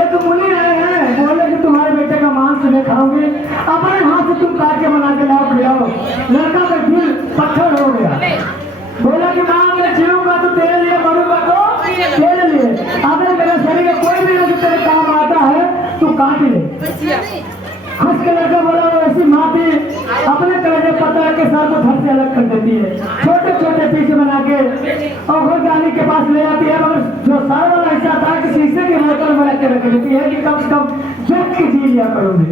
एक मुनि आए हैं, बोले कि तुम्हारे बेटे का मांस नहीं खाओगे, अपने हाथ से तुम काट के बना के लाओ खिलाओ। लड़का का दिल पत्थर हो गया, बोला कि माँ मैं जीऊंगा तो तेरे लिए, मरूंगा तो तेरे लिए, अगर मेरे शरीर में कोई भी नहीं तेरे काम आता है तू काट ले। हंस के लड़का बोला ऐसी माँ थी अपने कलेजे पत्थर के सर को धड़ से अलग कर देती है, छोटे छोटे पीस बना के और घर जाने के पास ले जाती है, मगर जो सारा वाला हिस्सा था कि शीशे के बोतल में रख के रख देती है कि कम से कम झुक के जी लिया करोगे।